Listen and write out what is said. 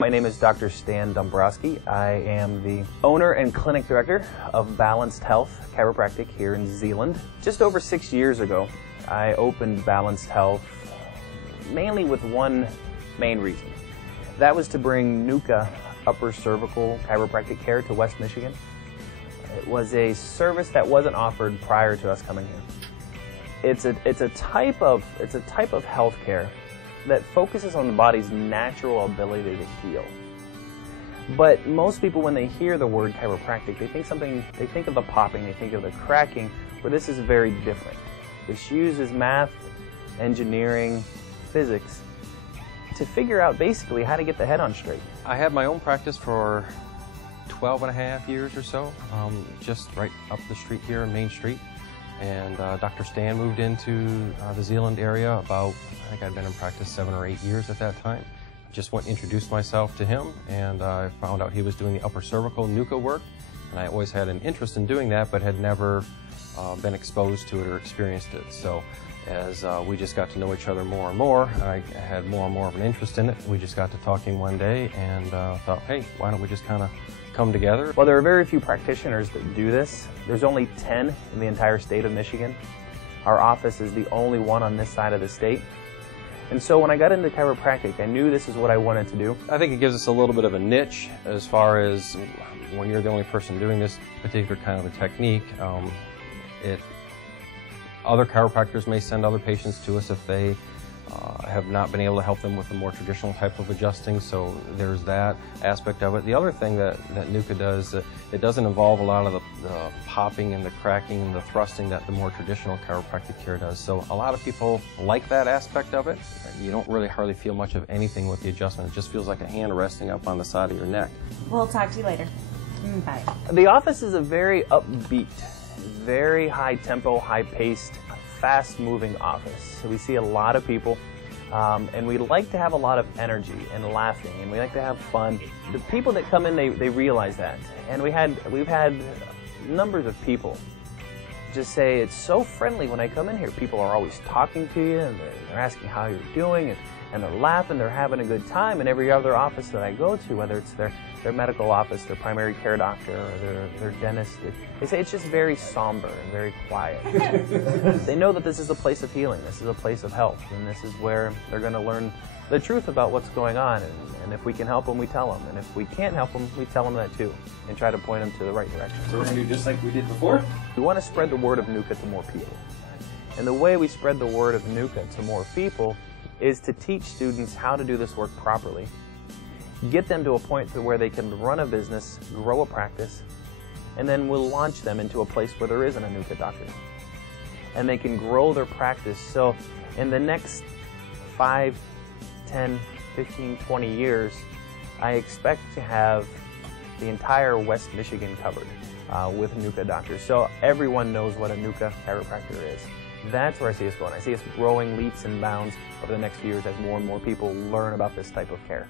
My name is Dr. Stan Dombroski. I am the owner and clinic director of Balanced Health Chiropractic here in Zeeland. Just over 6 years ago, I opened Balanced Health mainly with one main reason. That was to bring NUCCA upper cervical chiropractic care to West Michigan. It was a service that wasn't offered prior to us coming here. It's a type of health care that focuses on the body's natural ability to heal. But most people, when they hear the word chiropractic, they think of the popping, they think of the cracking, where this is very different. This uses math, engineering, physics to figure out basically how to get the head on straight. I had my own practice for 12 and a half years or so, just right up the street here on Main Street. And Dr. Stan moved into the Zeeland area about, I think I'd been in practice 7 or 8 years at that time. Just went and introduced myself to him, and I found out he was doing the upper cervical NUCCA work. And I always had an interest in doing that, but had never been exposed to it or experienced it. So as we just got to know each other more and more, I had more and more of an interest in it. We just got to talking one day and thought, hey, why don't we just kind of come together? Well, there are very few practitioners that do this. There's only 10 in the entire state of Michigan. Our office is the only one on this side of the state. And so when I got into chiropractic, I knew this is what I wanted to do. I think it gives us a little bit of a niche as far as when you're the only person doing this particular kind of a technique. Other chiropractors may send other patients to us if they have not been able to help them with the more traditional type of adjusting, so there's that aspect of it. The other thing that NUCCA does, it doesn't involve a lot of the popping and the cracking and the thrusting that the more traditional chiropractic care does. So a lot of people like that aspect of it. You don't really hardly feel much of anything with the adjustment. It just feels like a hand resting up on the side of your neck. We'll talk to you later. Bye. The office is a very upbeat, very high tempo, high paced, fast moving office. So we see a lot of people and we like to have a lot of energy and laughing, and we like to have fun. The people that come in, they realize that. And we've had numbers of people just say it's so friendly when I come in here. People are always talking to you, and they're asking how you're doing, and they're laughing, they're having a good time. And every other office that I go to, whether it's their medical office, their primary care doctor, or their dentist, they say it's just very somber and very quiet. They know that this is a place of healing, this is a place of health, and this is where they're going to learn the truth about what's going on. And if we can help them, we tell them. And if we can't help them, we tell them that too, and try to point them to the right direction. So we're going to do just like we did before? We want to spread the word of NUCCA to more people. And the way we spread the word of NUCCA to more people is to teach students how to do this work properly, get them to a point to where they can run a business, grow a practice, and then we'll launch them into a place where there isn't a NUCCA doctor. And they can grow their practice. So in the next 5, 10, 15, 20 years, I expect to have the entire West Michigan covered with NUCCA doctors. So everyone knows what a NUCCA chiropractor is. That's where I see us going. I see us growing leaps and bounds over the next few years as more and more people learn about this type of care.